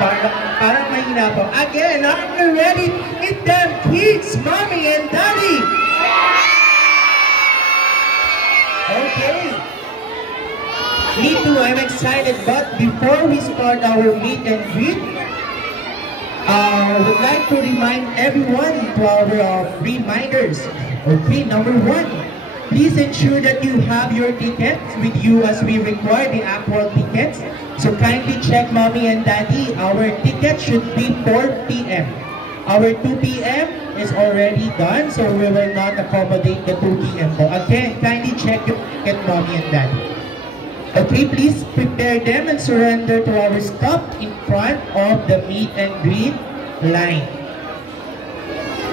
Parang mahina po. Again, are you ready to meet them, kids, mommy and daddy? Okay. Me too, I'm excited. But before we start our meet and greet, I would like to remind everyone to our reminders. Okay, number one, please ensure that you have your tickets with you as we require the actual tickets. So kindly check mommy and daddy. Our ticket should be 4 p.m. Our 2 p.m. is already done, so we will not accommodate the 2 p.m. Again, kindly check your ticket, mommy and daddy. Okay, please prepare them and surrender to our stop in front of the meet and greet line.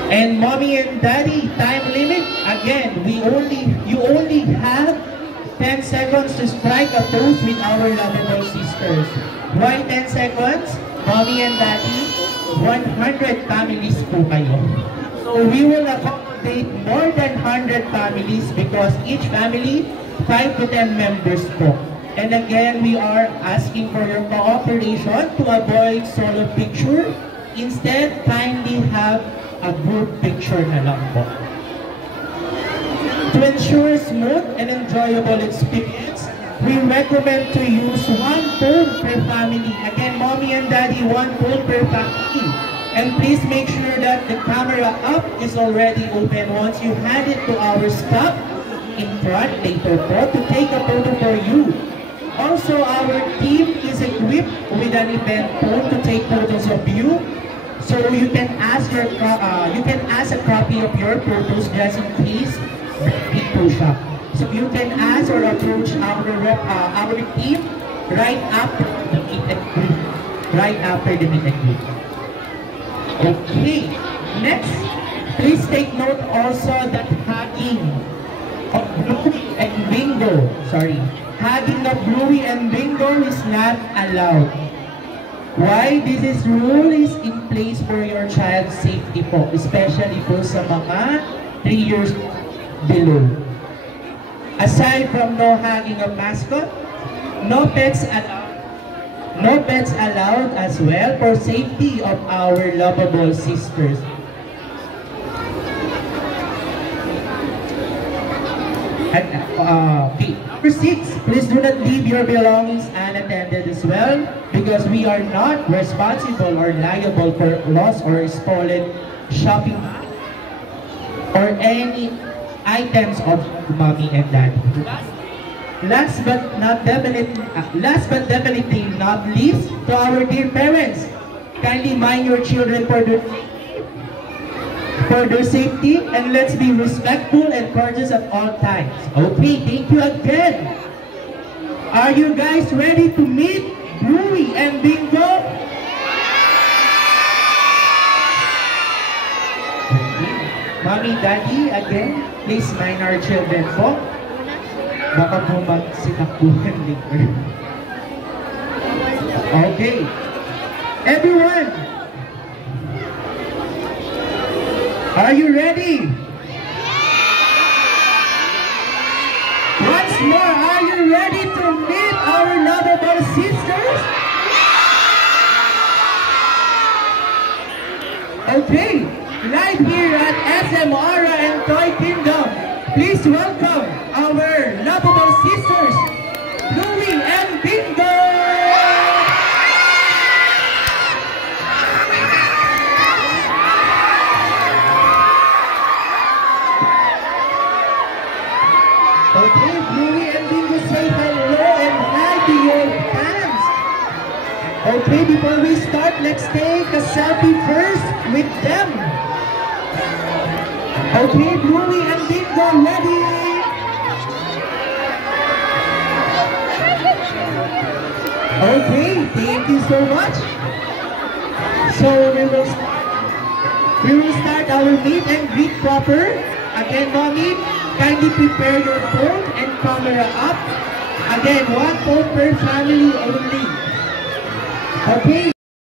And mommy and daddy, time limit, again, you only have 10 seconds to strike a pose with our lovable sisters. Why 10 seconds? Mommy and daddy, 100 families po kayo. So we will accommodate more than 100 families because each family 5 to 10 members po. And again, we are asking for your cooperation to avoid solo picture. Instead, kindly have a group picture na lang po. To ensure smooth and enjoyable experience, we recommend to use one phone per family. Again, mommy and daddy, one phone per family. And please make sure that the camera up is already open once you hand it to our staff in front later po to take a photo for you. Also, our team is equipped with an event phone to take photos of you. So you can ask a copy of your photos just in case people shop. So you can ask or approach our team right after the meet and greet. Right after the meet and greet. Okay. Next, please take note also that hugging of Bluey and Bingo. Hugging of Bluey and Bingo is not allowed. Why? This rule is in place for your child's safety po, especially po sa mga 3 years below. Aside from no hugging of mascot, no pets allowed as well for safety of our lovable sisters. Number 6, please do not leave your belongings unattended as well because we are not responsible or liable for lost or stolen shopping or any items of mommy and daddy. Last but definitely not least, to our dear parents, kindly mind your children for their safety, and let's be respectful and courteous at all times. Okay, thank you again. Are you guys ready to meet Bluey and Bingo? Okay. Mommy, Daddy, again, please mind our children po. Baka po magsitakbuhan later. Okay. Everyone, are you ready? Once more, are you ready to meet our lovable sisters? Okay, live here at SM Aura and Toy Kingdom, please welcome our lovable sisters, Bluey and Bingo! Okay, Bluey and Bingo, say hello and hi to your fans. Okay, before we start, let's take a selfie first with them. Okay, Bluey and Bingo, ready? Okay, thank you so much. So we will start our meet and greet proper. Again, mommy, kindly prepare your phone and camera up. Again, one phone per family only. Okay.